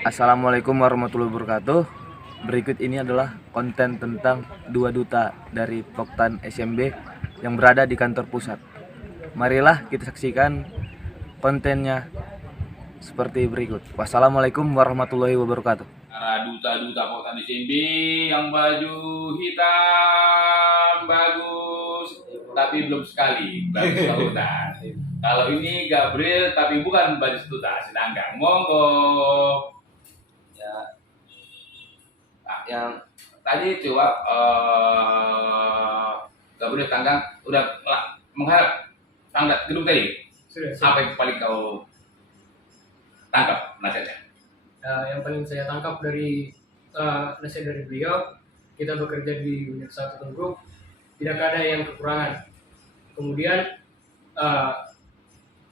Assalamualaikum warahmatullahi wabarakatuh. Berikut ini adalah konten tentang dua duta dari Poktan SMB yang berada di kantor pusat. Marilah kita saksikan kontennya seperti berikut. Wassalamualaikum warahmatullahi wabarakatuh. Para duta-duta Poktan SMB yang baju hitam bagus, tapi belum sekali bagus Poktan. Kalau ini Gabriel tapi bukan baju duta, sedangkan monggo. Ya, yang Tadi coba Gabriel Tanggang udah mengharap tangga gedung tadi. Sudah. Apa yang paling kau tangkap nasihatnya? Yang paling saya tangkap dari nasihat dari beliau, kita bekerja di unit satu group, tidak ada yang kekurangan. Kemudian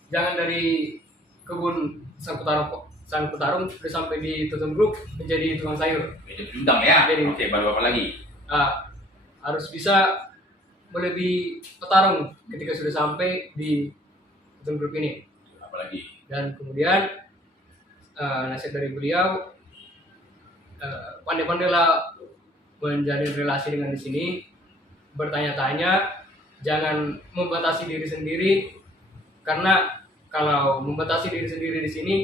jangan dari kebun sang petarung sampai di Tutum Group menjadi tukang sayur. Jadi udang ya. Jadi- Oke, baru apa lagi? Harus bisa melebihi petarung ketika sudah sampai di Tutum Group ini. Apa lagi? Dan kemudian nasihat dari beliau, pandai-pandailah menjalin relasi dengan di sini, bertanya-tanya, jangan membatasi diri sendiri, karena kalau membatasi diri sendiri di sini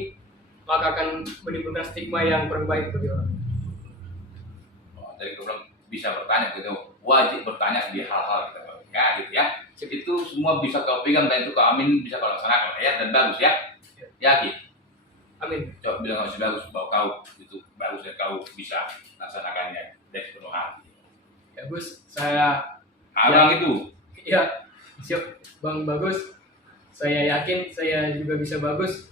maka akan menimbulkan stigma yang kurang baik bagi orang. Dari program bisa bertanya gitu, wajib bertanya di hal-hal kita gitu ya. Itu semua bisa kau pegang dan itu kau amin bisa kau laksanakan ya, dan bagus ya. Yakin? Amin. Coba bilang harus bagus bahwa kau itu bagus dan kau bisa laksanakannya dari sepenuh hati. Ya Gus, saya Abang itu ya siap Bang Bagus. Saya yakin saya juga bisa bagus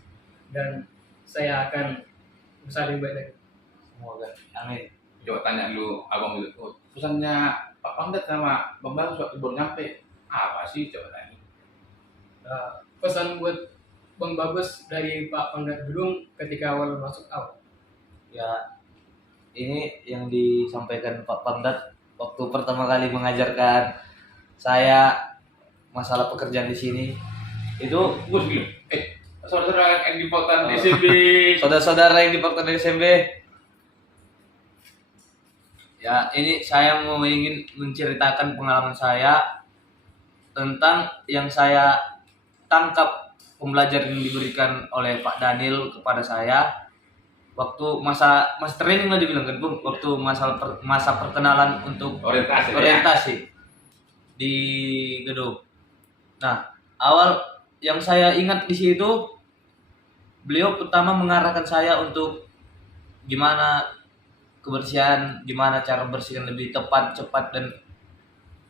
dan saya akan berusaha lebih baik lagi. semoga amin. coba tanya dulu abang itu, pesannya Pak Pangdat sama Bang Bagus waktu baru nyampe apa sih, coba tanya. Pesan buat Bang Bagus dari Pak Pangdat Gedung ketika awal masuk awal. Ya, ini yang disampaikan Pak Pangdat waktu pertama kali mengajarkan saya masalah pekerjaan di sini. Itu Gus gitu, saudara-saudara yang di Poktan SMB, saudara-saudara yang di Poktan SMB. Ya, ini saya mau ingin menceritakan pengalaman saya tentang yang saya tangkap pembelajaran yang diberikan oleh Pak Daniel kepada saya waktu masa training lah dibilang kan Bung, waktu masa perkenalan untuk orientasi di gedung. Nah, awal yang saya ingat di situ, beliau pertama mengarahkan saya untuk gimana kebersihan, gimana cara bersihkan lebih tepat, cepat dan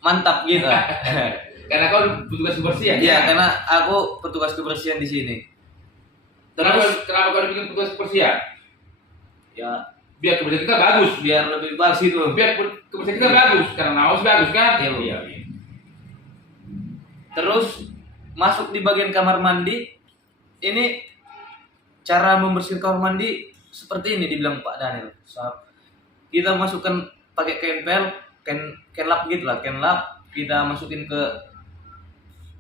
mantap gitu. karena kau petugas kebersihan Iya, ya. karena aku petugas kebersihan di sini. Terus Kenapa kau bikin petugas kebersihan? ya Biar kebersihan kita bagus, biar lebih bagus itu. biar kebersihan kita bagus, karena naos bagus kan? Iya. Iya. Terus masuk di bagian kamar mandi. Ini cara membersihkan kamar mandi seperti ini dibilang Pak Daniel. Kita masukkan pakai kenlap gitu lah, kenlap kita masukin ke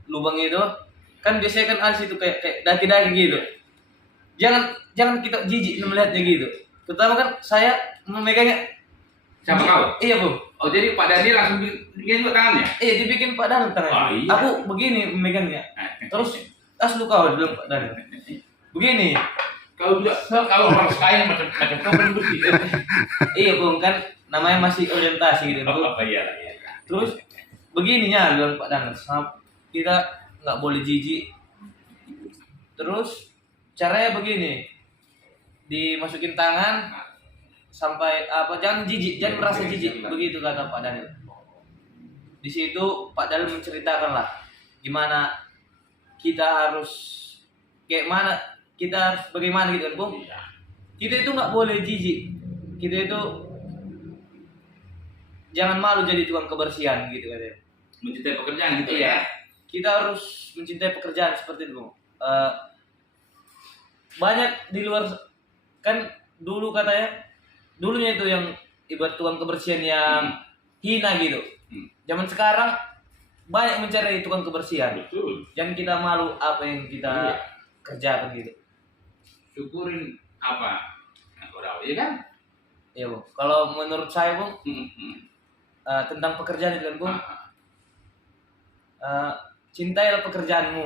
lubang itu. Kan biasanya kan ada situ kayak daki-daki gitu. Jangan kita jijik melihatnya gitu. Pertama kan saya memegangnya. Siapa kau? Iya, Bu. Oh, jadi Pak Daniel langsung bikin juga tangannya? Iya, dibikin Pak Daniel tangannya. Oh, iya. Aku begini memegangnya. Terus lu kau bilang Pak Daniel. Begini. Kalau juga kalau orang kaya macam kau bersih. Iya, Bung, kan namanya masih orientasi gitu, Bu. Apa iya. Terus begininya bilang Pak Daniel, kita nggak boleh jijik. Terus caranya begini. Dimasukin tangan sampai jangan jijik, jangan merasa jijik, begitu kata Pak Daniel. Di situ Pak Daniel menceritakan lah gimana kita harus bagaimana gitu kan, Bung. Kita itu nggak boleh jijik, kita itu jangan malu jadi tukang kebersihan gitu katanya. Mencintai pekerjaan gitu Iya. ya. Kita harus mencintai pekerjaan seperti itu, Bung. Banyak di luar kan dulunya itu yang ibarat tukang kebersihan yang hina gitu. Zaman sekarang banyak mencari tukang kebersihan. Betul. Jangan kita malu apa yang kita kerjakan gitu. Syukurin apa? Nah, iya kan? Iya Bung. Kalau menurut saya Bung, tentang pekerjaan itu kan Bung, cintailah pekerjaanmu,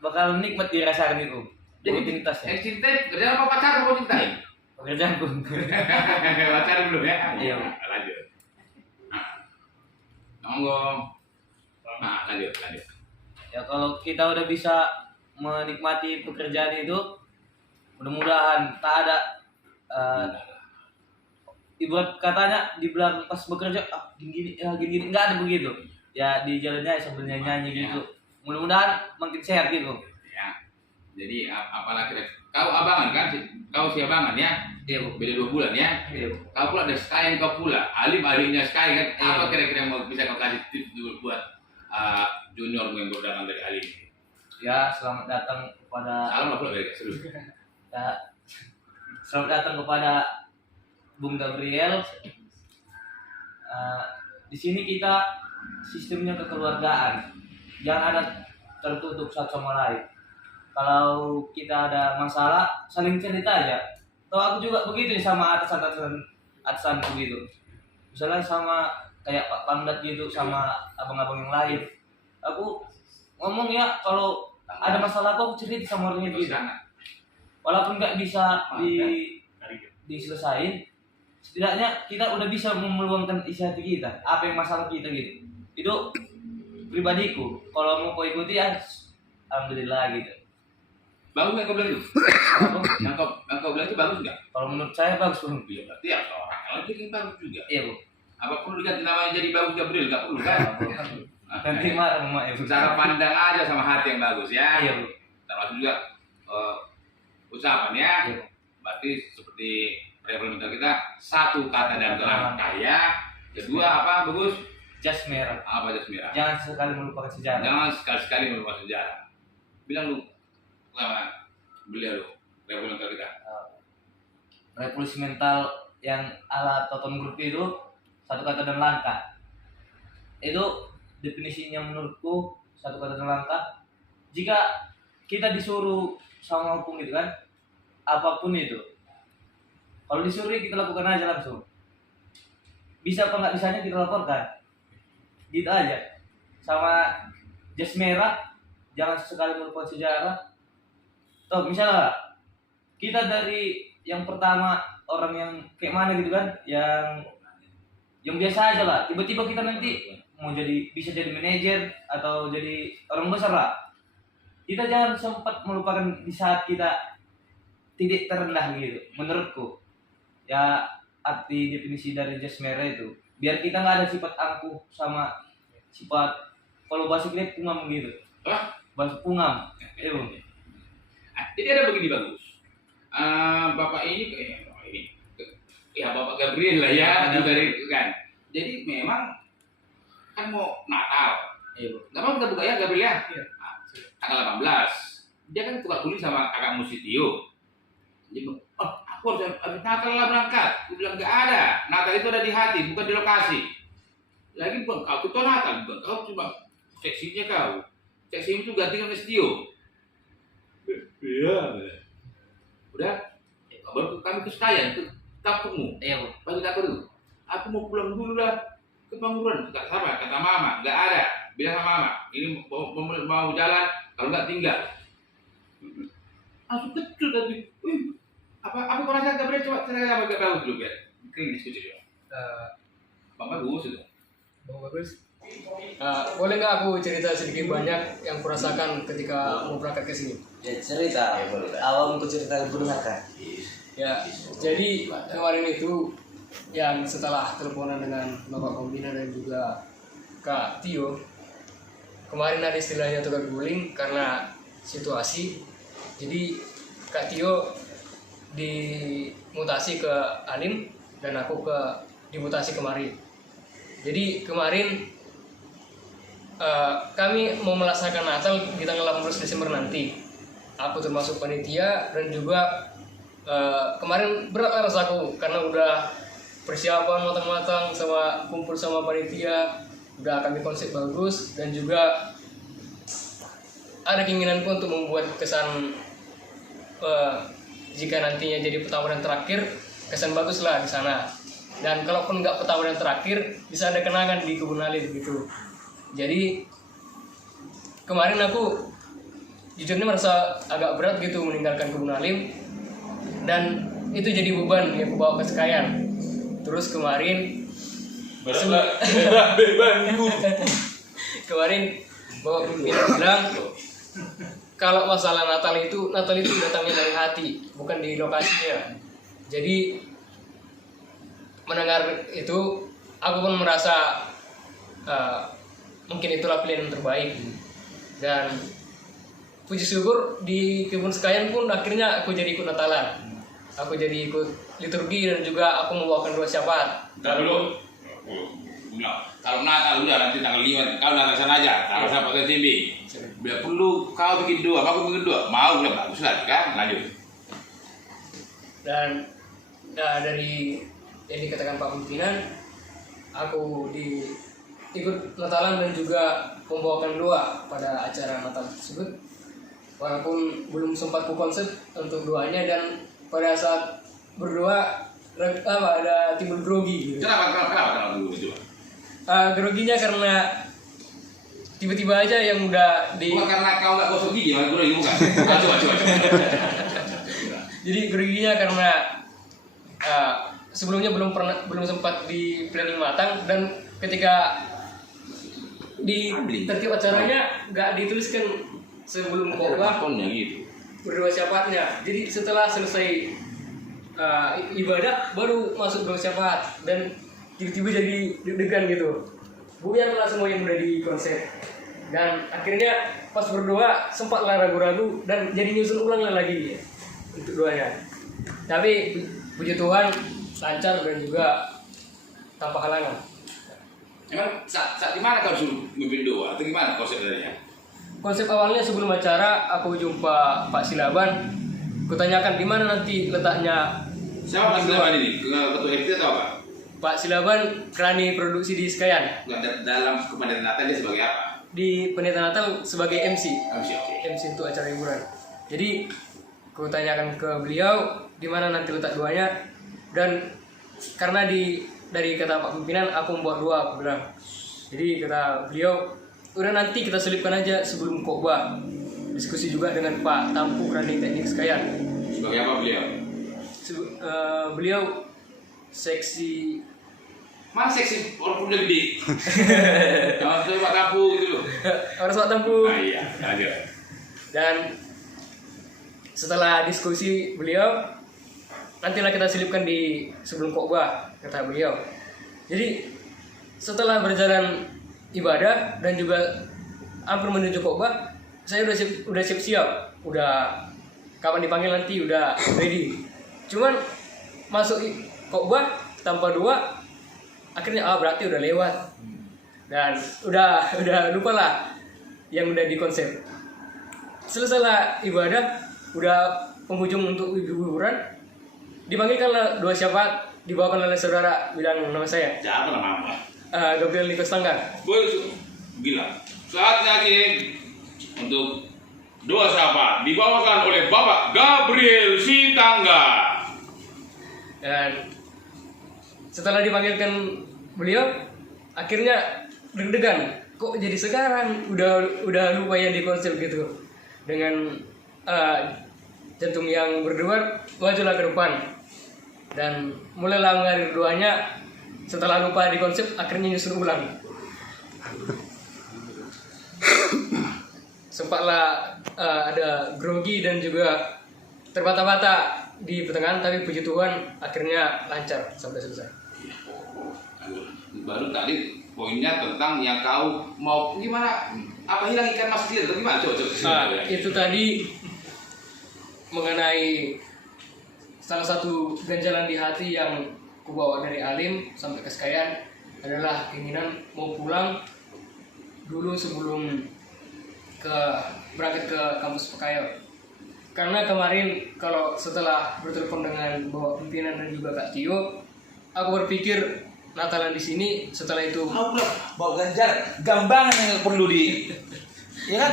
bakal nikmat dirasakan itu. Rutinitasnya. Cintai kerjaan apa pacar kau cintai? Pekerjaan Bung. Pacaran belum ya? Iya. Lanjut. Monggo. Lanjut. Ya kalau kita udah bisa menikmati pekerjaan itu, mudah-mudahan tak ada ibarat katanya dibilang pas bekerja gini nggak ada begitu. Ya di jalannya sambil nyanyi gitu. Mudah-mudahan makin sehat gitu. Ya. Jadi apalagi kau abangan kan? Kau si abangan ya? Iya Bu. Beda 2 bulan ya? Iya Bu. Kau pula ada Sky yang kau pula. Alim-alimnya Sky kan? Iya. Apa kira-kira yang mau bisa kau kasih tips dulu buat junior yang baru datang dari Alim? Ya selamat datang kepada Salam lah pula dari seru. ya, selamat datang kepada Bung Gabriel. Di sini kita sistemnya kekeluargaan, jangan ada tertutup satu sama lain. Kalau kita ada masalah, saling cerita aja. Toh aku juga begitu nih sama atasan begitu. Misalnya sama kayak Pak Pangdat gitu, sama abang-abang yang lain. Aku ngomong ya kalau ada masalah aku cerita sama orangnya gitu. Walaupun nggak bisa diselesain, setidaknya kita udah bisa meluangkan isi hati kita, apa yang masalah kita gitu. Itu pribadiku. Kalau mau kau ikuti ya, alhamdulillah gitu. Bagus nggak kau bilang itu? Yang kau bilang itu bagus nggak? Kalau menurut saya bagus Bung. Iya berarti ya orang kalau bikin bagus juga. Iya Bu. Apa perlu diganti namanya jadi bagus Gabriel? Nggak perlu kan? Nanti marah Mak ya Bu. Cara pandang aja sama hati yang bagus ya. Iya Bu. Termasuk juga ucapan ya. Iya Bu. Berarti seperti implementer kita, satu kata dan terang kaya. Kedua apa bagus? Jas merah. Apa jas merah? Jangan sekali melupakan sejarah. Jangan sekali-sekali melupakan sejarah. Bilang lu sama beliau lu implementer kita. Revolusi mental yang ala Toton Group itu satu kata dan langkah. Itu definisinya menurutku satu kata dan langkah. Jika kita disuruh sama hukum itu kan, apapun itu, kalau disuruh kita lakukan aja langsung. Bisa apa nggak bisanya kita laporkan, gitu aja. Sama jas merah, jangan sekali melupakan sejarah. Toh misalnya kita dari yang pertama orang yang kayak mana gitu kan, yang biasa aja lah. Tiba-tiba kita nanti mau bisa jadi manajer atau jadi orang besar lah. Kita jangan sempat melupakan di saat kita titik terendah gitu. Menurutku ya arti definisi dari jas merah itu biar kita nggak ada sifat angkuh sama sifat kalau bahasa kita pungam gitu. Bahasa pungam. Jadi ada begini bagus. Bapak ini ya Bapak Gabriel lah ya dari kan. Jadi memang kan mau Natal. Nggak mau kita buka ya Gabriel ya. Tanggal 18. Dia kan tukar kuli sama kakak Musitio. Jadi aku harus habis Natal lah berangkat. Aku bilang nggak ada. Natal itu ada di hati, bukan di lokasi. Lagi bukan kau itu Natal, bukan kau cuma seksinya kau. Seksi itu ganti sama Musitio. Iya. Udah. Baru kami ke Sekayan, ke kampungmu. Pagi kata dulu. Aku mau pulang dulu lah ke Panguran. Kata mama, nggak ada. Bilang sama mama, ini mau jalan, kalau nggak tinggal. Langsung kecil tadi. Apa kau rasa Gabriel coba saya agak bagus dulu biar kering diskusi juga. Bang bagus itu. Bang bagus. Boleh nggak aku cerita sedikit banyak yang kurasakan ketika mau berangkat ke sini? Ya cerita. Awal untuk cerita yang dengarkan. Ya, jadi kemarin itu yang setelah teleponan dengan Bapak Kombina dan juga Kak Tio, kemarin ada istilahnya tukar guling karena situasi. Jadi Kak Tio dimutasi ke Alim dan aku dimutasi kemarin. Jadi kemarin kami mau melaksanakan Natal di tanggal 18 Desember nanti. Aku termasuk panitia dan juga kemarin berat rasaku karena udah persiapan matang-matang sama kumpul sama panitia, udah kami konsep bagus dan juga ada keinginanku untuk membuat kesan jika nantinya jadi pertama dan terakhir kesan bagus lah di sana. Dan kalaupun nggak pertama dan terakhir, bisa ada kenangan di Kebun Alim gitu. Jadi kemarin aku jujurnya merasa agak berat gitu meninggalkan Kebun Alim, dan itu jadi beban yang aku bawa ke Sekayan. Terus kemarin kemarin bawa pimpinan bilang kalau masalah Natal itu datangnya dari hati, bukan di lokasinya. Jadi mendengar itu, aku pun merasa mungkin itulah pilihan yang terbaik. Dan puji syukur di Kebun Sekayan pun akhirnya aku jadi ikut Natalan. Aku jadi ikut liturgi dan juga aku membawakan 2 syafaat. Dulu, kalau Natal udah nanti tanggal 5, kau Natal sana aja, kalau sampai ke TB. Bila perlu kau bikin 2, aku bikin 2, mau udah bagus lah kan, lanjut. Dan dari yang dikatakan Pak Pimpinan, aku ikut Natalan dan juga membawakan doa pada acara Natal tersebut. Walaupun belum sempat ku konsep untuk doanya, dan pada saat berdoa ada timbul grogi gitu. Kenapa dulu itu? Groginya karena tiba-tiba aja yang udah Bukan karena kau nggak gosok gigi, malah grogi bukan. Coba. Jadi groginya karena sebelumnya belum sempat di planning matang, dan ketika di tertib acaranya nggak dituliskan sebelum khotbah gitu. berdoa syafaatnya. Jadi setelah selesai ibadah baru masuk doa syafaat, dan tiba-tiba jadi deg-degan gitu. Buyarlah semua yang udah di konsep, dan akhirnya pas berdoa sempatlah ragu-ragu dan jadi nyusun ulang lagi untuk doanya. Tapi puji Tuhan lancar dan juga tanpa halangan. Emang saat di mana kau suruh mimpin doa atau gimana konsep darinya? Konsep awalnya sebelum acara aku jumpa Pak Silaban, kutanyakan di mana nanti letaknya. Siapa Pak Silaban ini? Ketua RT atau apa? Pak Silaban kerani produksi di Sekayan. Dalam kepandaian Natal dia sebagai apa? Di Pendeta Natal sebagai MC. Oke. MC untuk acara hiburan. Jadi kutanyakan ke beliau di mana nanti letak doanya, dan karena dari kata Pak Pimpinan aku membuat doa, aku bilang. Jadi kata beliau, udah nanti kita selipkan aja sebelum khotbah. Diskusi juga dengan Pak Tampu Running Teknik Sekayan. Sebagai apa beliau? Beliau seksi. Mana seksi orang udah gede? Jangan tuh Pak Tampu gitu loh. Harus Pak Tampu. Iya, aja. Dan setelah diskusi beliau, nantilah kita selipkan di sebelum khotbah, kata beliau. Jadi setelah berjalan ibadah dan juga hampir menuju khotbah, saya udah siap-siap, udah kapan dipanggil nanti udah ready. Cuman masuk khotbah tanpa doa, akhirnya berarti udah lewat, dan udah lupa lah yang udah dikonsep. Selesailah ibadah, udah penghujung untuk hiburan, dipanggilkanlah 2 syafaat, dibawakan oleh saudara bilang nama saya. Siapa nama? Gabriel Nikos Tanggang. Boleh bilang. Saatnya ini untuk 2 syafaat dibawakan oleh Bapak Gabriel Sitangga. Dan setelah dipanggilkan beliau, akhirnya deg-degan. Kok jadi sekarang udah lupa yang dikonsep gitu. Dengan jantung yang berdebar, majulah ke depan. Dan mulailah mengalir doanya. Setelah lupa dikonsep, akhirnya nyusun ulang. Sempatlah ada grogi dan juga terbata-bata di pertengahan, tapi puji Tuhan akhirnya lancar sampai selesai. Baru tadi poinnya tentang yang kau mau gimana? Apa hilang ikan mas kecil atau gimana? Coba. Itu tadi mengenai salah satu ganjalan di hati yang kubawa dari Alim sampai ke Sekayan adalah keinginan mau pulang dulu sebelum berangkat ke kampus Pekayon. Karena kemarin kalau setelah bertelepon dengan Bapak Pimpinan dan juga Kak Tio, aku berpikir Natalan di sini, setelah itu bawa ganjar, gambangan yang nggak perlu ya kan?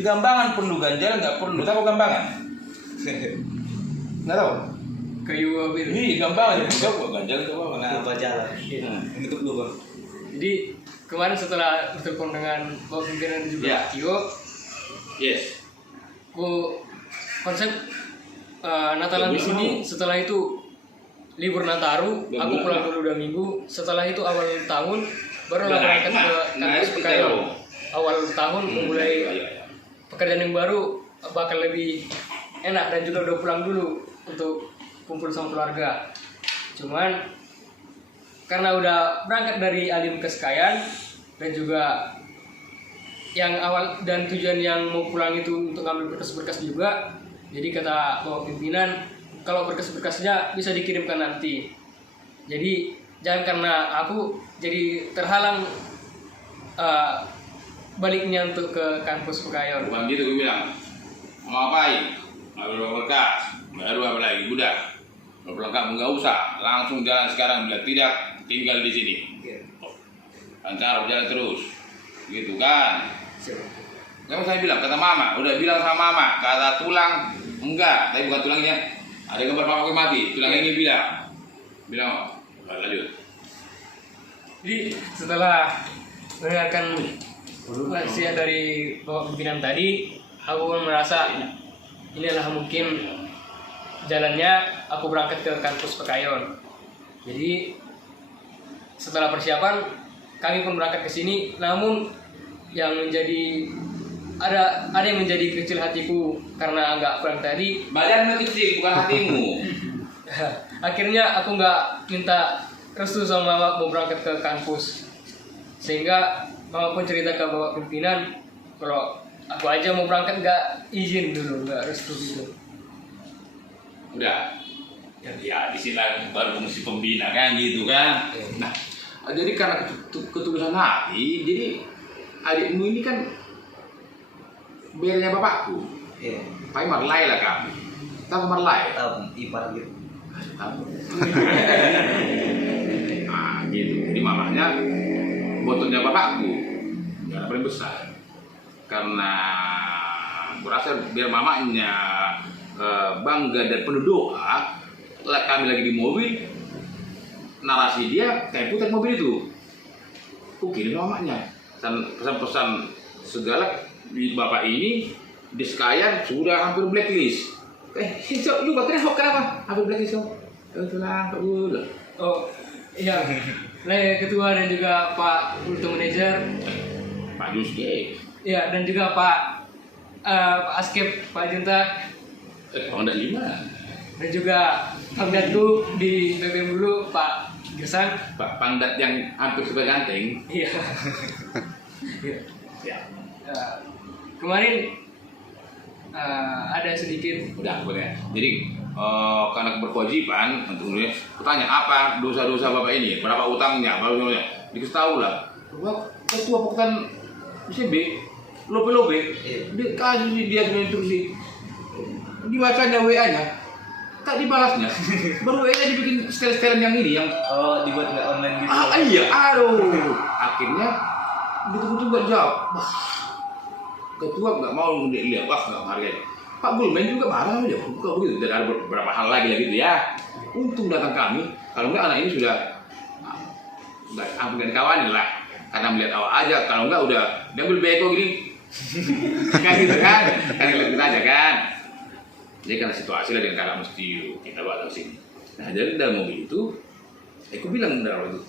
Gambangan perlu, ganjar nggak perlu. Tahu gambangan? Nggak tahu? kayu apa itu. Ini gambaran juga gua ganjal ke bawah. Nah, jalan. untuk lubang. Jadi kemarin setelah bertelepon dengan Bapak pimpinan juga Ya. Tio, Yes. konsep Natalan di sini. Setelah itu libur Nataru, aku pulang dulu 2 minggu. Setelah itu awal tahun baru Nah, berangkat ke nah, kampus itu Pekayon. tahu. Awal tahun memulai Iya. pekerjaan yang baru bakal lebih enak dan juga udah pulang dulu untuk kumpul sama keluarga. Cuman karena udah berangkat dari Alim ke Sekayan dan juga yang awal dan tujuan yang mau pulang itu untuk ngambil berkas-berkas juga, jadi kata Bapak pimpinan kalau berkas-berkasnya bisa dikirimkan nanti. Jadi jangan karena aku jadi terhalang baliknya untuk ke kampus Pekayon. Bukan gitu gue bilang. Mau ngapain? Ngambil berkas. Baru apa lagi? Udah. Kalau pelengkap nggak usah. Langsung jalan sekarang. Bila tidak, tinggal di sini. Lancar jalan terus. Gitu kan? Kamu saya bilang, kata mama. Udah bilang sama mama. Kata tulang, enggak. Tapi bukan tulangnya. Ada gambar mama gue mati. Tulang ini bilang. Bilang, lanjut. Jadi setelah mendengarkan nasihat dari Bapak pimpinan tadi, aku pun merasa inilah mungkin jalannya aku berangkat ke kampus Pekayon. Jadi setelah persiapan kami pun berangkat ke sini, namun yang menjadi ada yang menjadi kecil hatiku karena nggak pulang tadi. Badanmu kecil, bukan hatimu. Akhirnya aku nggak minta restu sama mama mau berangkat ke kampus, sehingga mama pun cerita ke bapak pimpinan kalau aku aja mau berangkat nggak izin dulu, nggak restu gitu. Udah. Ya di sini baru fungsi pembina kan gitu kan. Nah, jadi karena ketulusan hati, jadi adikmu ini kan biarnya bapakku. Iya. Pak Marlai lah kami. Tahu Marlai? Ipar gitu. Tahu. Ah gitu. Jadi mamanya botolnya bapakku. Yang paling besar. Karena kurasa biar mamanya bangga dan penuh doa, kami lagi di mobil, narasi dia kayak putar mobil itu. Kok kirim mamanya dan pesan-pesan segala bapak ini di Sekayan sudah hampir blacklist. Hijau juga kenapa? Hampir blacklist kok. Itulah dulu. Oh iya, ketua dan juga Pak Ultu Manager, Pak Yusge. ya dan juga Pak Askep, Pak Junta, Pangdat 5. dan juga Pangdatku di BBM dulu Pak Gesang. Pak Pangdat yang hampir sebagai ganteng. Iya. Ya. Kemarin ada sedikit Udah boleh. Jadi karena berkewajiban untuk nulis, bertanya apa dosa-dosa bapak ini, berapa utangnya, berapa dikasih tahu lah. Ketua pekan BCB, lope-lope, dikasih dia semua instruksi, dibacanya WA-nya, tak dibalasnya, baru WA-nya dibikin setel-setelan yang ini, yang Dibuat nggak online gitu. iya, aduh, akhirnya betul-betul nggak jawab. Wah, ketua nggak mau lihat, wah nggak menghargai. Pak Bulmen juga marah dia, kok begitu. Dan ada beberapa hal lagi gitu ya. Untung datang kami, kalau enggak anak ini sudah ambil kawan lah, karena melihat awal aja. Kalau enggak udah dia ambil beko gini, kan gitu kan lihat kita aja kan. Jadi karena situasi lah dengan kakak mesti kita bawa ke sini. Nah jadi dalam mobil itu, aku bilang dalam itu,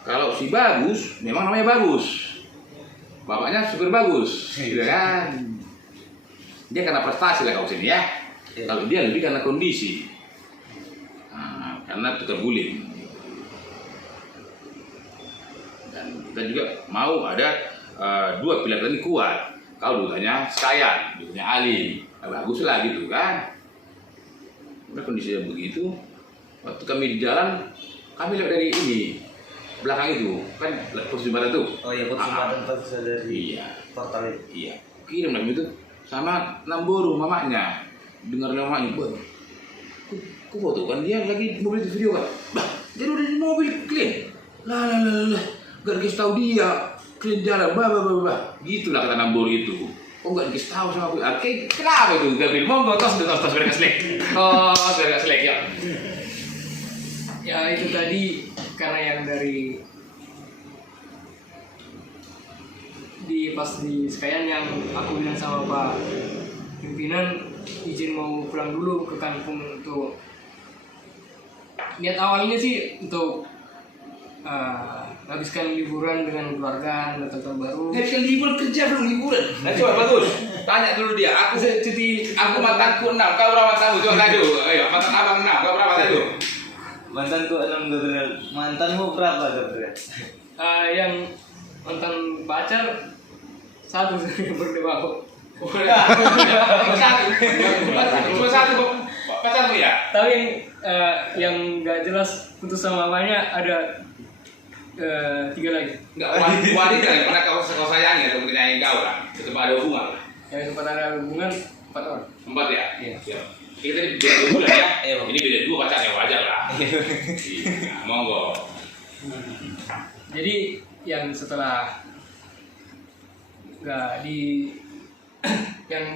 kalau si bagus, memang namanya bagus, bapaknya supir bagus, gitu kan. Dia karena prestasi lah kau sini ya. Kalau dia lebih karena kondisi, karena tukar guling. Dan kita juga mau ada 2 pilihan ini kuat. Kalau dulunya Sekayan, dulunya Ali, bagus lah gitu kan. Udah kondisinya begitu. Waktu kami di jalan, kami lihat dari ini belakang itu kan pos jembatan tuh. Oh iya, pos jembatan terus dari Iya. portal itu. Iya. Kirim lagi itu sama Namburu mamanya. Dengar mamanya, "Boy. Kok foto kan dia lagi mobil itu video kan?" Bah, dia udah di mobil clean. Lah. Gak dikasih tahu dia. Clean jalan, bah. Gitulah kata Namburu itu. Kok gak dikasih tahu sama aku? Oke, kenapa itu? Gabriel, monggo tos mereka selek. Oh, mereka selek ya. Ya itu tadi karena yang dari pas di sekalian yang aku bilang sama Pak pimpinan izin mau pulang dulu ke kampung untuk niat awalnya sih untuk habiskan liburan dengan keluarga dan tahun baru. Habiskan libur kerja belum liburan. Nah coba bagus. Tanya dulu dia. Aku mantanku 6, kau berapa mantanmu? Coba tanya dulu. Ayo, mantan abang 6, kau berapa tadi? Mantanku 6 Gabriel. Mantanmu berapa Gabriel? Yang mantan pacar satu berdua kok. Cuma satu pacarmu ya? Tapi yang nggak jelas putus sama mamanya ada 3 lagi. Enggak, wanita yang pernah kau sayangi atau menyayangi kau lah. Tetap ada hubungan. Yang sempat ada hubungan 4 orang. 4 ya? Iya. Siap. Kita tadi beda 2 bulan ya? Iya. Ini beda 2 pacarnya wajar lah. Iya, monggo. Jadi yang setelah nggak di yang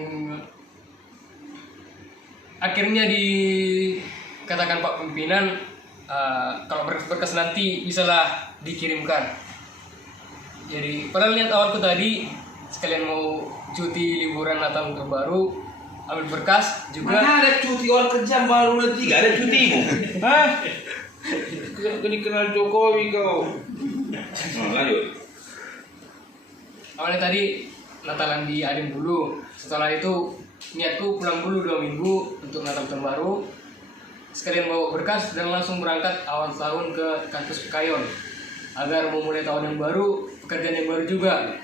akhirnya dikatakan Pak pimpinan kalau berkas nanti bisalah dikirimkan. Jadi padahal niat awalku tadi sekalian mau cuti liburan Natal tahun baru ambil berkas juga. Mana ada cuti orang kerja baru nanti gak ada cutimu? Hah? Kau kenal Jokowi kau. Lanjut. Awalnya tadi Natalan di Adem dulu. Setelah itu niatku pulang dulu 2 minggu untuk Natal tahun baru. Sekalian bawa berkas dan langsung berangkat awal tahun ke kampus Kayon agar memulai tahun yang baru, pekerjaan yang baru juga.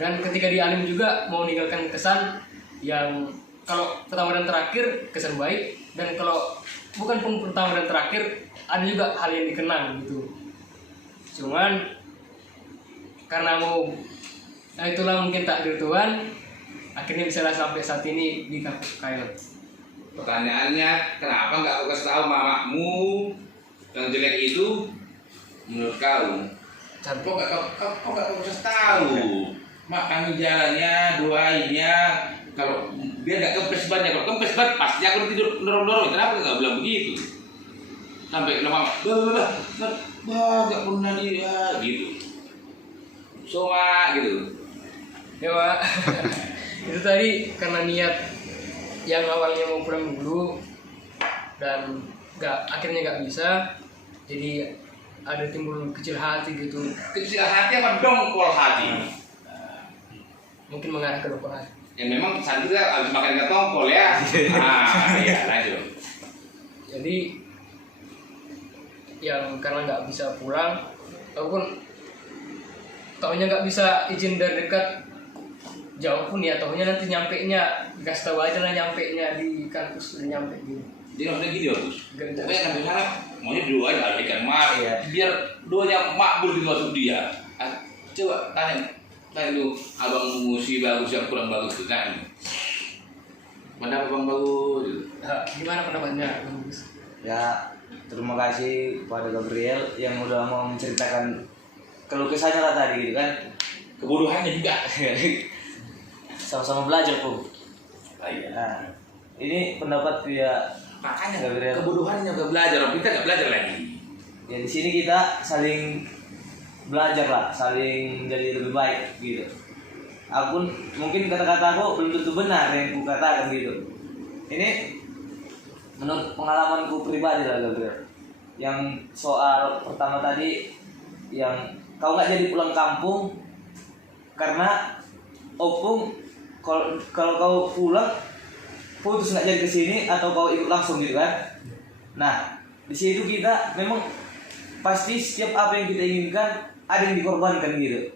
Dan ketika di Adem juga mau meninggalkan kesan yang kalau pertama dan terakhir kesan baik, dan kalau bukan pun pertama dan terakhir ada juga hal yang dikenang gitu. Cuman karena itulah mungkin takdir Tuhan, akhirnya bisa sampai saat ini di kampus Kayon. Pertanyaannya, kenapa nggak kau kasih tahu mamamu yang jelek itu menurut kau? Cantik. Kok nggak kau kasih tahu? Mak kami jalannya, doainnya, kalau biar nggak kempes banyak. Kalau kempes banget pasti aku tidur dorong-dorong. Kenapa nggak bilang begitu? Sampai lama, nggak pernah dia gitu. Soa gitu. Ya Pak, itu tadi karena niat yang awalnya mau pulang dulu dan akhirnya nggak bisa, jadi ada timbul kecil hati gitu. Kecil hati apa dongkol hati? Mungkin mengarah ke dokter hati. Yang memang saat itu harus makan ikan tongkol ya. Iya lanjut. Jadi yang karena nggak bisa pulang, ataupun taunya nggak bisa izin dari dekat, jauh pun ya taunya nanti nyampe nya kasih tahu aja lah nyampe nya di kampus udah nyampe gitu. Jadi maksudnya gini Bagus. Gencar. Pokoknya sampai sana maunya doa aja ikan mak. Iya. Biar doanya makbul di masuk dia. Coba tanya dulu abangmu si Bagus yang kurang bagus itu kan. Mana abang bagus? Gimana pendapatnya Bagus? Ya, terima kasih kepada Gabriel yang udah mau menceritakan keluh kesahnya lah tadi gitu kan. Kebodohannya juga. Sama-sama belajar pun. Iya. Nah, ini pendapat ya Makanya Gabriel. kebodohannya gak belajar, kita gak belajar lagi. Ya di sini kita saling belajar lah, saling jadi lebih baik gitu. Aku mungkin kata-kata aku belum tentu benar yang ku katakan gitu. Ini menurut pengalamanku pribadi lah Gabriel. Yang soal pertama tadi yang kau nggak jadi pulang kampung karena opung kalau kau pulang putus nggak jadi kesini atau kau ikut langsung gitu kan. Nah di situ kita memang pasti setiap apa yang kita inginkan ada yang dikorbankan gitu.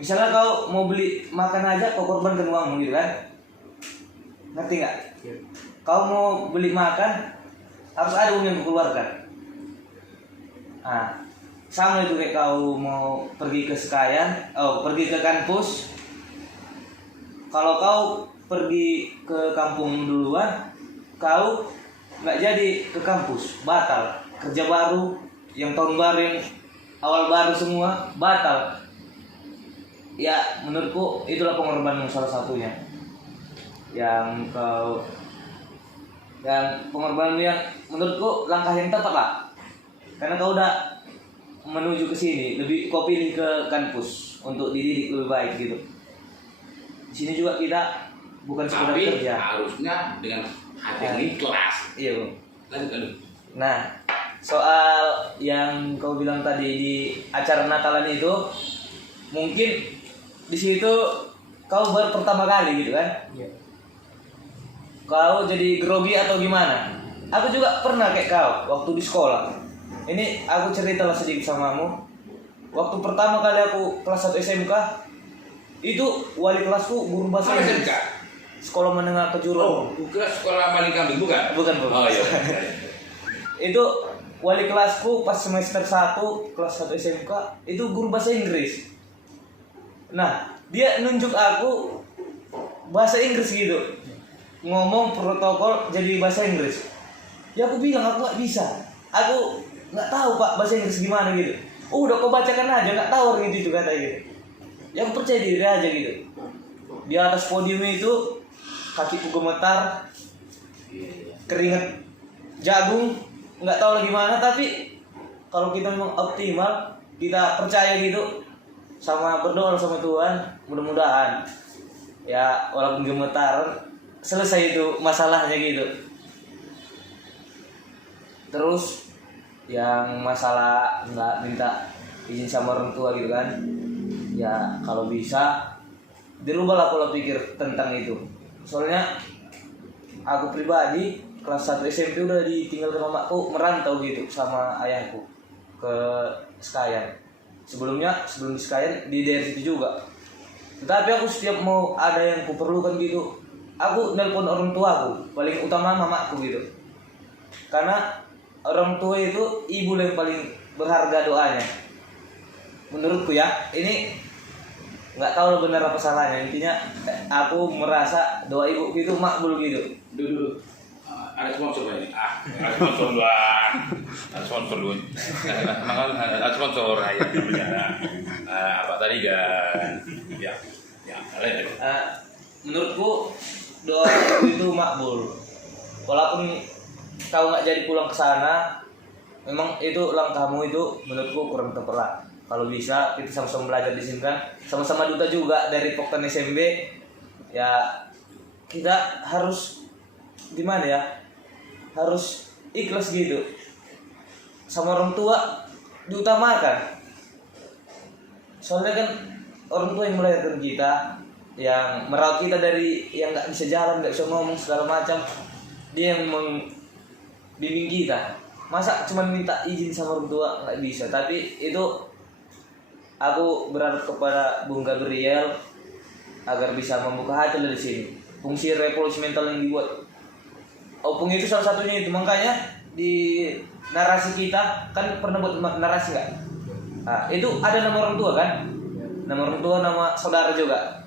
Misalnya kau mau beli makan aja kau korbankan uangmu gitu kan, ngerti nggak? Kau mau beli makan harus ada uang yang kau keluarkan. Nah sama itu kayak kau mau pergi ke Sekayan, pergi ke kampus. Kalau kau pergi ke kampung duluan, kau nggak jadi ke kampus, batal. Kerja baru, yang tahun baru, yang awal baru semua batal. Ya menurutku itulah pengorbanan salah satunya yang kau Dan pengorbanan yang menurutku langkah yang tepat lah. Karena kau udah menuju ke sini, lebih kau pilih ke kampus untuk dididik lebih baik gitu. Di sini juga kita bukan sekedar Tapi kerja. harusnya dengan hati yang ikhlas. Iya, Bang. Lanjut. Nah, soal yang kau bilang tadi di acara Natalan itu, mungkin di situ kau baru pertama kali gitu kan? Iya. Kau jadi grogi atau gimana? Aku juga pernah kayak kau waktu di sekolah. Ini aku cerita lah sedikit samamu. Waktu pertama kali aku kelas 1 SMK, itu wali kelasku guru bahasa Mana Inggris. SMK? Sekolah Menengah Kejuruan. Oh, bukan sekolah maling kambing, bukan? Bukan, bukan. Oh iya. Itu wali kelasku pas semester 1 kelas 1 SMK itu guru bahasa Inggris. Nah, dia nunjuk aku bahasa Inggris gitu. Ngomong protokol jadi bahasa Inggris. Ya aku bilang aku nggak bisa. Aku nggak tahu Pak bahasa Inggris gimana gitu. Udah kau bacakan aja, nggak tahu orang itu kata gitu. Ya aku percaya diri aja gitu. Di atas podium itu kakiku gemetar, keringet jagung, nggak tahu lagi mana. Tapi kalau kita memang optimal, kita percaya gitu, sama berdoa sama Tuhan, mudah-mudahan ya walaupun gemetar selesai itu masalahnya gitu. Terus yang masalah nggak minta izin sama orang tua gitu kan, ya kalau bisa dirubahlah pola pikir tentang itu. Soalnya aku pribadi kelas 1 SMP udah ditinggalkan mamaku merantau gitu sama ayahku ke Sekayan. Sebelum di Sekayan di daerah situ juga. Tetapi aku setiap mau ada yang kuperlukan gitu, aku nelpon orang tuaku, paling utama mamaku gitu. Karena orang tua itu ibu yang paling berharga doanya. Menurutku ya, ini nggak tahu benar apa salahnya, intinya aku merasa doa ibu gitu makbul gitu. Dulu. Ada sponsor ini. Ada sponsor dua. Ada sponsor dulu. Ada sponsor ya. Apa tadi kan? Ya. Lain. Menurutku doa ibu itu makbul. Walaupun kau nggak jadi pulang ke sana, memang itu langkahmu itu menurutku kurang tepat. Kalau bisa kita sama-sama belajar di sini kan, sama-sama duta juga dari Poktan SMB. Ya kita harus gimana ya? Harus ikhlas gitu. Sama orang tua diutamakan. Soalnya kan orang tua yang melahirkan kita, yang merawat kita dari yang nggak bisa jalan, nggak bisa ngomong segala macam, dia yang membimbing kita. Masa cuma minta izin sama orang tua nggak bisa. Tapi itu aku berharap kepada Bung Gabriel agar bisa membuka hati dari sini. Fungsi revolusi mental yang dibuat Opung itu salah satunya itu. Makanya di narasi kita kan pernah buat narasi nggak? Nah, itu ada nama orang tua kan? Nama orang tua, nama saudara juga.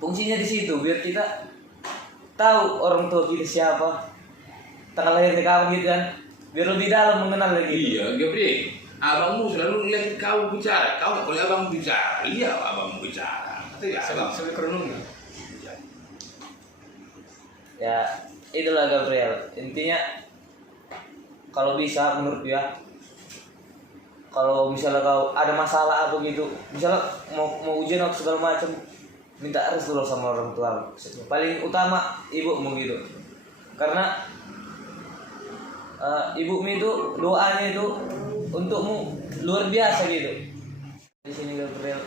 Fungsinya di situ biar kita tahu orang tua kita siapa, tanggal lahirnya kapan gitu kan, biar lebih dalam mengenal lagi. Iya, Gabriel. Abangmu selalu ngeliat kau bicara. Kau nggak boleh abang bicara. Iya, abangmu bicara. Itu ya, abang. Sampai kerenung ya. Ya itulah Gabriel. Intinya kalau bisa menurut dia, kalau misalnya kau ada masalah apa gitu, misalnya mau ujian atau segala macam, minta restu dulu sama orang tua. Paling utama ibumu gitu. Karena ibumu itu doanya itu untukmu luar biasa gitu. Di sini Gabriel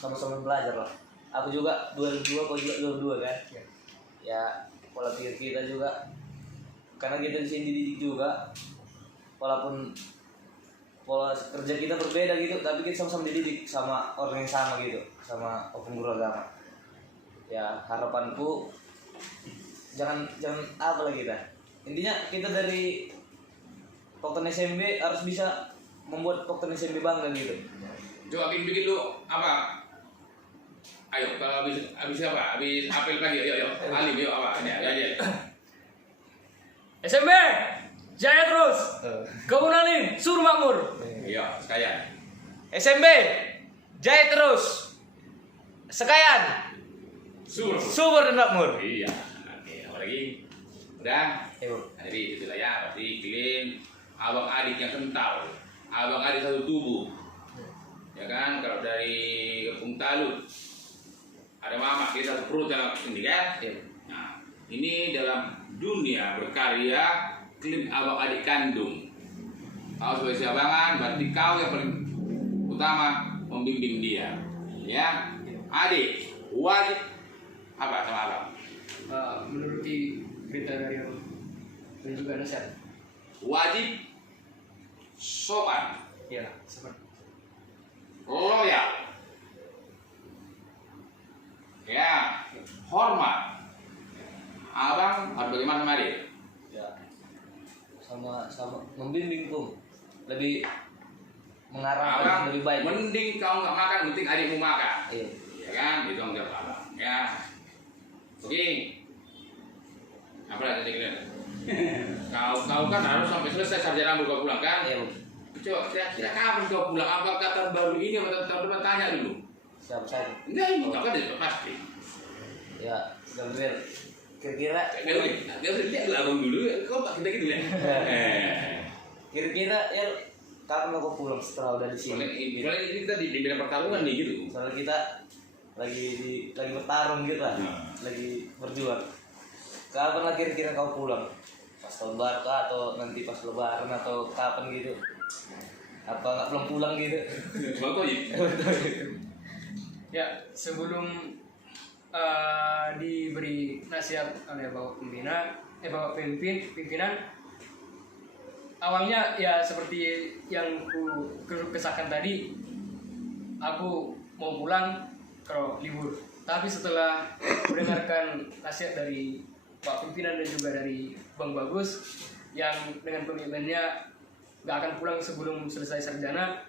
sama-sama belajar lah. Aku juga 2002, kau juga 2002 kan. Ya pola pikir kita juga, karena kita di sini dididik juga, walaupun pola kerja kita berbeda gitu, tapi kita sama-sama dididik sama orang yang sama gitu, sama guru agama. Ya harapanku jangan apa lagi kita. Intinya kita dari Poktan SMB harus bisa membuat Poktan SMB bangga gitu. Coba bikin dulu apa? Ayo, kalau habis apa? Habis apel lagi, ayo. Alim, yuk apa? Ya. SMB jaya terus. Kebun Alim Sur Makmur. Iya, sekalian. SMB jaya terus. Sekayan Sur. subur dan makmur. Iya. Oke, apa lagi? Udah? Iya, Bu. Nah, jadi itulah ya, berarti clean, abang adik yang kental, abang adik satu tubuh, ya kan? Kalau dari Kampung Talut ada mama kita satu perut yang ini kan? Iya. Nah, ini dalam dunia berkarya clean abang adik kandung. Kau sebagai sabangan, berarti kau yang paling utama membimbing dia, ya? Adik wajib apa sama abang? Menuruti perintah dari Allah dan juga nasihat. Wajib sopan, Ya, seperti loyal, ya, hormat. Abang harus bagaimana sama adik? Ya. Sama membimbing, Pung. Lebih mengarahkan Abang lebih baik. mending kau nggak makan, penting adikmu makan, Iya. ya kan? Itu tanggung jawab abang, ya. Oke. Apa lagi tadi? Kau kan harus sampai selesai sarjana kau pulang kan? Iya, Bu. Coba kira-kira kapan kau pulang? Apakah tahun baru ini atau tahun depan? Tanya dulu. Siap saya. Enggak, ini kau kan tidak pasti. Ya, Gabriel. Kira-kira Gabriel dia abang dulu. Kau tak kita gitu ya. kira-kira ya kapan kau pulang setelah udah di sini? Soalnya ini kita di bidang pertarungan nih gitu. Soalnya kita lagi bertarung gitu lah. Nah. Lagi berjuang. Kapan lah kira-kira kau pulang? Pas tahun baru kah atau nanti pas lebaran atau kapan gitu? Apa nggak belum pulang gitu? Bang Toyib. ya sebelum diberi nasihat oleh Bapak pimpinan, awalnya ya seperti yang ku kesahkan tadi, aku mau pulang kalau libur. Tapi setelah mendengarkan nasihat dari Pak Pimpinan dan juga dari Bang Bagus yang dengan komitmennya gak akan pulang sebelum selesai sarjana,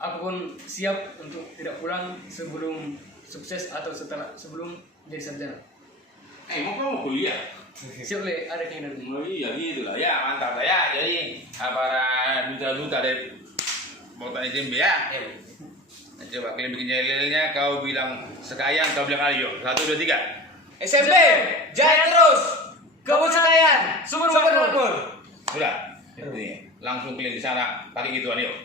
aku pun siap untuk tidak pulang sebelum sukses atau sebelum jadi sarjana. Mau kamu kuliah? Siap Le, ada keinginan. Oh iya gitu lah ya, mantap lah ya. Jadi para duta-duta dari Bautan SMB ya. Nah, coba kalian bikin yel-yelnya, kau bilang sekalian, kau bilang ayo. 1, 2, 3. SMP jaya terus. Kebun Sekayan, Sumber Makmur. Sudah. Ini langsung kalian di sana pakai gituan yuk.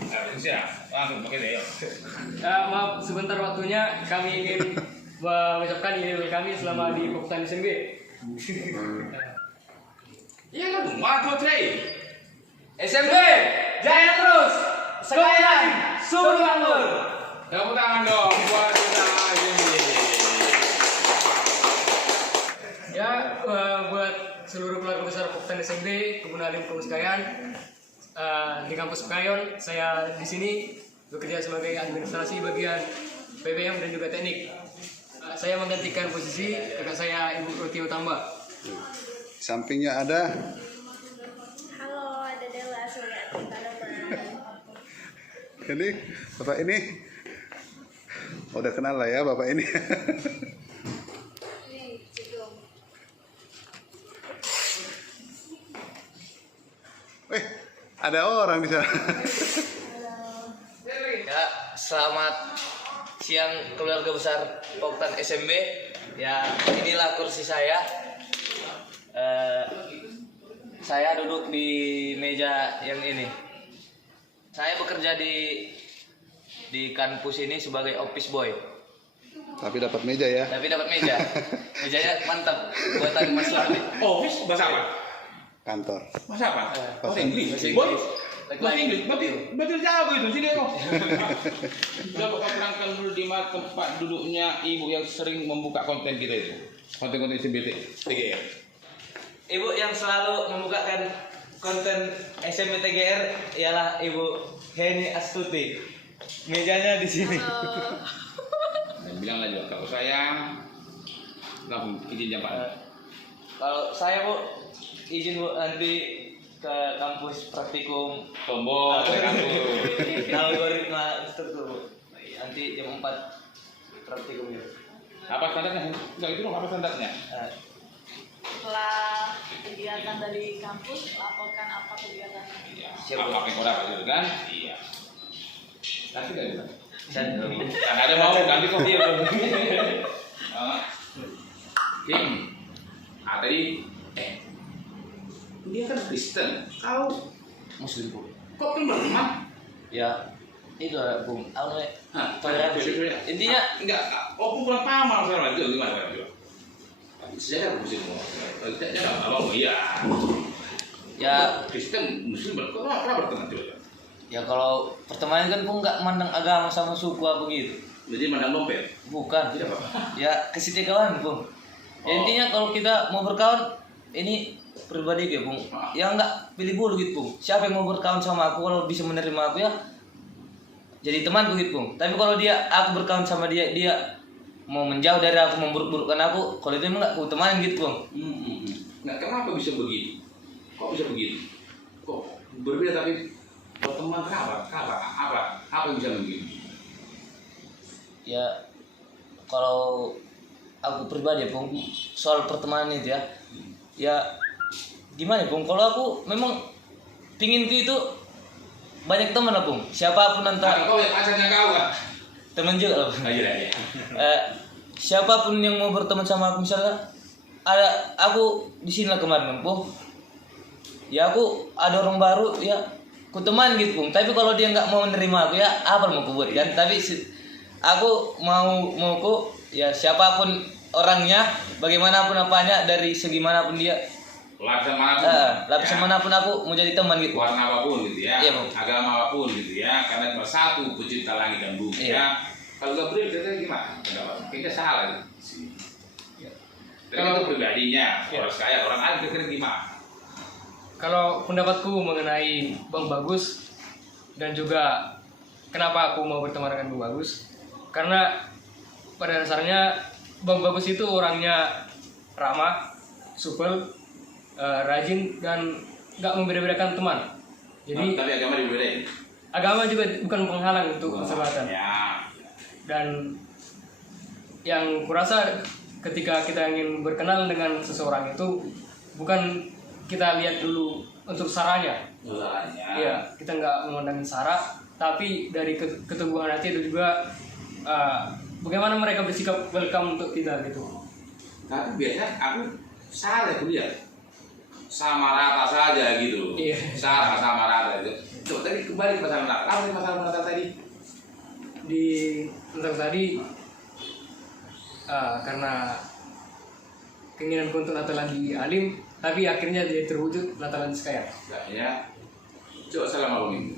Di sini langsung pakai deh yuk. Maaf sebentar waktunya, kami ingin mengucapkan ide kami selama di Bautan SMB. Iya kan, 1, 2, 3. SMP jaya terus. Sekayan, Sumber Makmur. Tepuk tangan dong buat kita SMB. Ya, buat seluruh keluarga besar Poktan SMB, Kebun Alim Kebun Sekayan, di kampus Pekayon, saya di sini bekerja sebagai administrasi bagian PBM dan juga teknik. Saya menggantikan posisi kakak saya Ibu Roti Utamba. Sampingnya ada Halo, ada Dela sebagai tanaman. ini bapak ini udah kenal lah ya bapak ini. Nih, Cigong. Ada orang di sana. Ya, selamat siang keluarga besar Poktan SMB. Ya, inilah kursi saya. Saya duduk di meja yang ini. Saya bekerja di kampus ini sebagai office boy. Tapi dapat meja ya. Tapi dapat meja. Mejanya mantap. Buatan Mas Lali. Office bahasa apa? Kantor. Bahasa apa? Bahasa Inggris. Bahasa Boy? Inggris. Bahasa Inggris. Berarti jauh itu sini kok. Coba kau terangkan dulu di mana tempat duduknya ibu yang sering membuka konten kita itu. Konten-konten SMBT. TGR. Ibu yang selalu membukakan konten SMP TGR ialah Ibu Heni Astuti. Mejanya di sini. Dan bilang lagi kalau saya langsung izin jam 4. Kalau saya Bu izin Bu nanti ke kampus praktikum Tombol ke kampus. algoritma struktur Bu. Nanti jam 4 praktikum ya. Apa standarnya? Enggak itu dong, apa standarnya? Setelah kegiatan dari kampus, laporkan apa kegiatannya. Iya. Siap, Bu. Apa yang kodak gitu kan? Iya. Kasih enggak itu? Dan Kan ada mau ganti kok dia. King. Ah tadi dia kan Kristen, kau Muslim Bung. kok kan berteman? Ya itu Bung. Hah, Toleransi. Intinya enggak, oh kurang paham masalah itu gimana coba? Sejarah Muslim, tidak apa iya. ya Kristen Muslim kenapa berteman coba? ya kalau pertemanan kan Bung nggak mandang agama sama suku apa gitu. Jadi mandang dompet, Bukan. tidak apa? Ya kesetiakawan Bung. Ya, Oh. intinya kalau kita mau berkawan ini pribadi ya Bung. Ya nggak pilih bulu gitu Bung. Siapa yang mau berkawan sama aku kalau bisa menerima aku ya jadi temanku gitu Bung. Tapi kalau aku berkawan sama dia mau menjauh dari aku, memburuk-burukkan aku, kalau itu emang nggak aku teman gitu Bung. Nah, kenapa bisa begitu? Kok bisa begitu? Kok berbeda tapi berteman kenapa? Apa yang bisa begitu? Ya kalau aku pribadi ya Bung, soal pertemanan itu ya gimana ya Bung, kalau aku memang pinginku itu banyak teman lah Bung, siapapun Nah, antara kau yang pacarnya kau kan? teman juga lah Bung. Iya. Siapapun yang mau berteman sama aku, misalnya aku di sini lah kemarin Bung, ya aku ada orang baru ya ku teman gitu Bung, tapi kalau dia nggak mau menerima aku ya apa mau aku buat kan, tapi aku mauku ya siapapun orangnya, bagaimanapun apanya, dari segi manapun dia, Lapisan manapun. lapisan manapun aku mau jadi teman gitu. Warna apapun gitu ya. Iya, Bung. Agama apapun gitu ya. Karena cuma satu pencipta langit dan bumi Iya. ya. Kalau Gabriel katanya gimana? Kayaknya salah gitu. Tapi itu pribadinya, orang kaya, orang alim kira-kira gimana? Kalau pendapatku mengenai Bang Bagus dan juga kenapa aku mau berteman dengan Bang Bagus, karena pada dasarnya Bang Bagus itu orangnya ramah, supel, rajin, dan nggak membeda-bedakan teman. Jadi Tapi agama dibedain. agama juga bukan penghalang untuk persahabatan. Ya. Dan yang kurasa ketika kita ingin berkenal dengan seseorang itu bukan kita lihat dulu untuk saranya. Iya, kita nggak memandang sara, tapi dari keteguhan hati itu juga bagaimana mereka bersikap welcome untuk kita gitu. Tapi biasanya aku salah aku lihat. Sama rata saja gitu. Iya. Sama rata itu. Coba tadi kembali ke masalah rata. Apa sih masalah rata tadi? Tentang tadi karena keinginanku untuk Natalan di Alim, tapi akhirnya dia terwujud Natalan di Skaya. Ya. Coba salam Abang Minggu.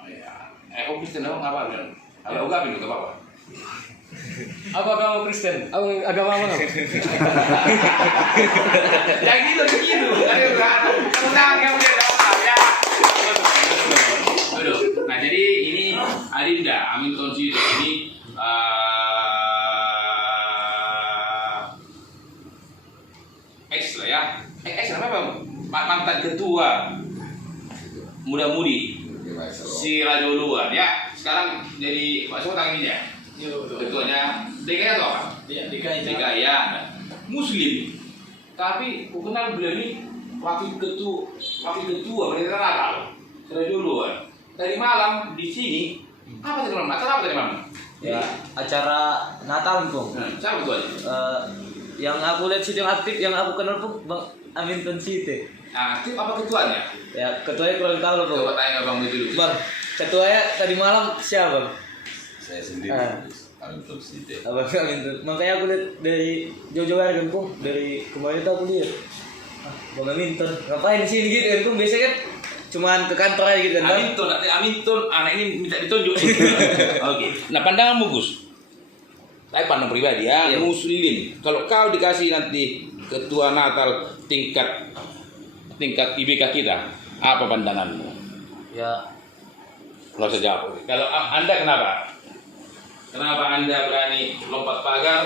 Oh ya. Kok Kristen dong apa bilang? Kalau enggak bingung apa? Apa agama Kristen? Agama mana? Yang gitu. Ada enggak? Tenang kamu dia apa ya? Aduh. Nah, jadi ini Adinda Amin Tonsi ini ex lah ya. Ex apa Bang? Mantan ketua muda-mudi si Radio Luar ya. Sekarang jadi Pak Soe tangannya. Ketuanya DKI atau apa? DKI ya. Muslim. Tapi aku kenal beliau ini wakil ketua mereka Natal. Radio Luar. Tadi malam di sini apa tadi malam? Acara apa tadi malam? Ya acara Natal Bung. Siapa ketuanya? Yang aku lihat situ yang aktif, yang aku kenal Bung, Bang Amin Tonsite. Aktif apa ketuanya? Ya ketuanya kurang tahu loh Bung. Coba tanya Bang itu dulu. Bang, ketuanya tadi malam siapa Bang? Saya sendiri, Amin Tonsite. Abang Amin tuh. Makanya aku lihat dari jauh-jauh hari kan Bung, dari kemarin tuh aku lihat. Bang Amin tuh ngapain di sini gitu kan Bung? Biasanya kan cuman ke kantor aja gitu kan Bang. Aminton, anak ini minta ditunjuk. Oke. Nah, pandanganmu Gus. Saya pandang pribadi ya, Iya. Muslim. Kalau kau dikasih nanti ketua Natal tingkat IBK kita, apa pandanganmu? Ya Kalau saya jawab. Kalau Anda kenapa? Kenapa Anda berani lompat pagar?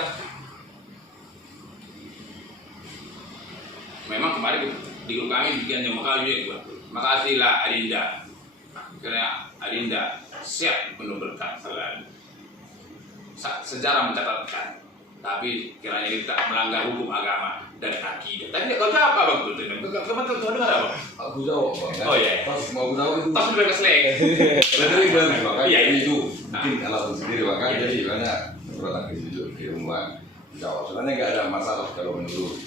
Memang kemarin di grup kami bikin yang makasih juga. Makasihlah Adinda. Karena Adinda siap penuh berkat selalu. Sejarah mencatatkan. Tapi kiranya kita melanggar hukum agama dan akidah. Tapi kau jawab apa Bang Kultur? Kau dengar apa? Aku jawab, Bang. Oh iya. Pas mau jawab itu. Tas udah keselek. Betul makanya Iya, itu Nah. bikin alasan sendiri makanya Iya. jadi banyak orang ke situ di rumah. Jawab. Sebenarnya nggak ada masalah kalau menurut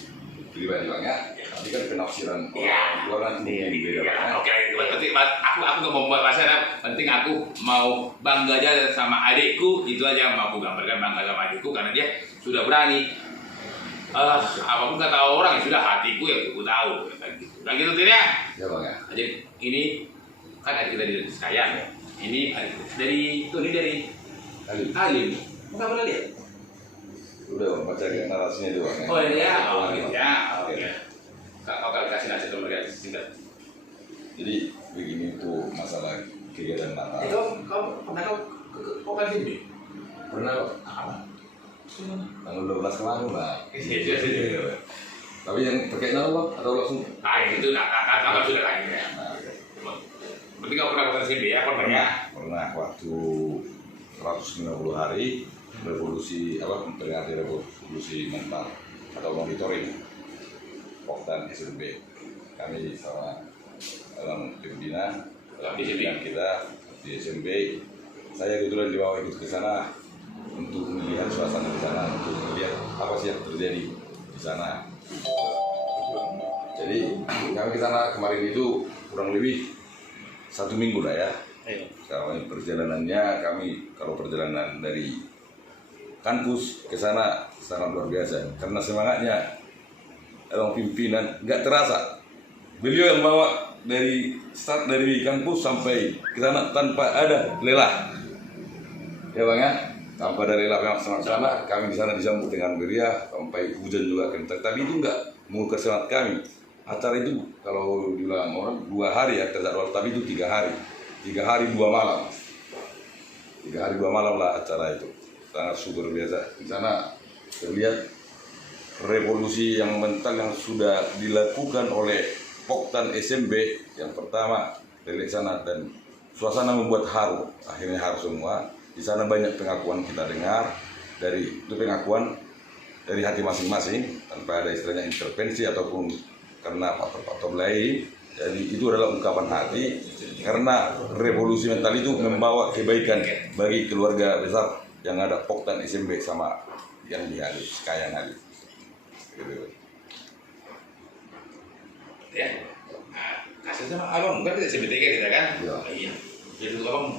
pribadi Bang ya. Tapi kan penafsiran orang luar nanti beda Bang ya. Oke, penting aku nggak mau buat masalah. Penting aku mau bangga aja sama adikku, itu aja yang mau aku gambarkan, bangga sama adikku karena dia sudah berani. Apapun kata orang ya sudah, hatiku ya aku tahu. Kan gitu Tin ya. Ya Bang ya. Jadi ini kan adik kita dari sayang ya. Ini dari Alim. Enggak pernah lihat. Udah Bang, baca narasinya itu Bang ya. Oh iya, gitu ya. Oke. Kau kali kasih nasi untuk mereka singkat. Jadi begini tuh masalah kegiatan Natal. Itu kau pernah kau kan sini? Pernah Bang? Tanggal 12 kemarin Bang. Iya. Tapi yang pakai nama Bang atau langsung? Itu kakak sudah lain ya. Nah, oke. Berarti kau pernah ke sini ya, pernah ya? Pernah waktu 150 hari revolusi memperingati revolusi mental atau monitoring Poktan SMB. Kami sama dalam pimpinan kita di SMB. Saya kebetulan dibawa ikut ke sana untuk melihat suasana di sana, untuk melihat apa sih yang terjadi di sana. Jadi kami ke sana kemarin itu kurang lebih 1 minggu lah ya. Kami perjalanannya, kalau perjalanan dari kampus ke sana sangat luar biasa karena semangatnya orang pimpinan nggak terasa. Beliau yang bawa dari start dari kampus sampai ke sana tanpa ada lelah. Ya Bang ya, tanpa ada lelah yang sana kami di sana disambut dengan meriah sampai hujan juga kencang. Tapi itu nggak mengukir semangat kami. Acara itu kalau dibilang orang 2 hari ya terjadwal, tapi itu 3 hari. 3 hari 2 malam. 3 hari 2 malam lah acara itu. Sangat super biasa. Di sana terlihat revolusi yang mental yang sudah dilakukan oleh Poktan SMB yang pertama dari sana, dan suasana membuat haru. Akhirnya haru semua. Di sana banyak pengakuan kita dengar itu pengakuan dari hati masing-masing tanpa ada istilahnya intervensi ataupun karena faktor-faktor lain. Jadi itu adalah ungkapan hati karena revolusi mental itu membawa kebaikan bagi keluarga besar yang ada Poktan SMB sama yang di Halis, Kayang Halis. Gitu. Ya. Nah, kasih sama abang, bukan kita CBTK kita kan? Iya. Jadi abang.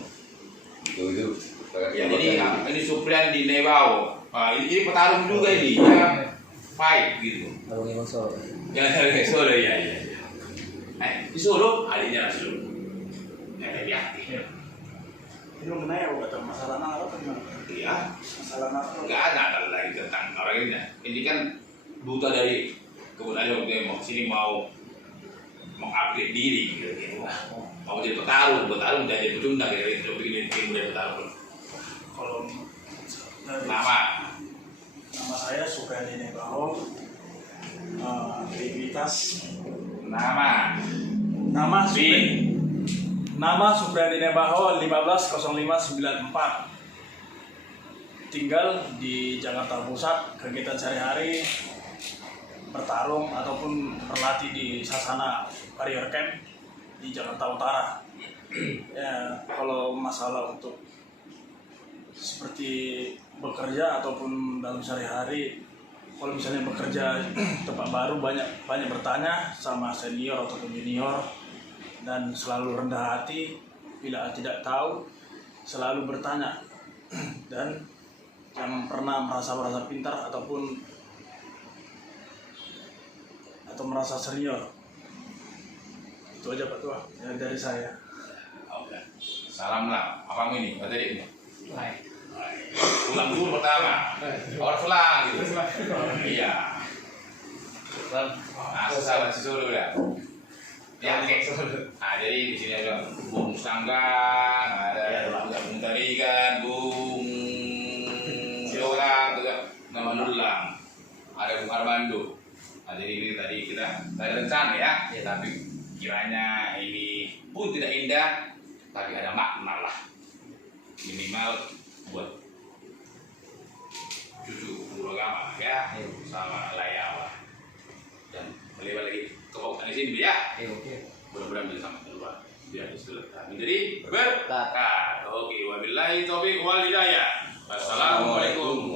Itu. Ya, jadi ini suplian di Nebao. Ini petarung juga ini, ya. Fight gitu. Abang Imam Solo. Yang Solo ya. Di Solo adiknya Solo. Ya. Ini mengenai apa masalah apa gimana? Iya. Masalah apa? Enggak ada lagi tentang orang ini. Ini kan duta dari kemudian waktu sini mau mengupgrade diri gitu. Mau jadi petarung jadi pecundang gitu. Bikin tim dari petarung. Kalau Nama saya Supriyadi Nebaho. Aktivitas nama Supriyadi Nebaho 150594. Tinggal di Jakarta Pusat. Kegiatan sehari-hari bertarung ataupun berlatih di Sasana Warrior Camp di Jakarta Utara. Ya, kalau masalah untuk seperti bekerja ataupun dalam sehari-hari, kalau misalnya bekerja tempat baru banyak bertanya sama senior ataupun junior, dan selalu rendah hati bila tidak tahu, selalu bertanya, dan jangan pernah merasa pintar atau merasa senior. Itu aja Pak Tua ya, dari saya. Oke. Salam lah. Abang ini, Pak tadi ini. Pulang dulu pertama. Orang pulang gitu. Iya. Nah, sahabat si Solo udah. Ya, oke. Nah, jadi di sini ada Bung Sanggang, ada Bung Tarigan, Bung Siolang, nama Nulang, ada Bung Armando. Nah, jadi ini tadi kita rencana ya, tapi kiranya ini pun tidak indah, tapi ada makna lah. Minimal buat cucu guru agama ya, sama layawa dan melibat lagi ke Poktan di sini ya. Mudah-mudahan bisa sampai keluar biar istilah menjadi berkah. Oke, wabillahi taufiq wal hidayah. Wassalamualaikum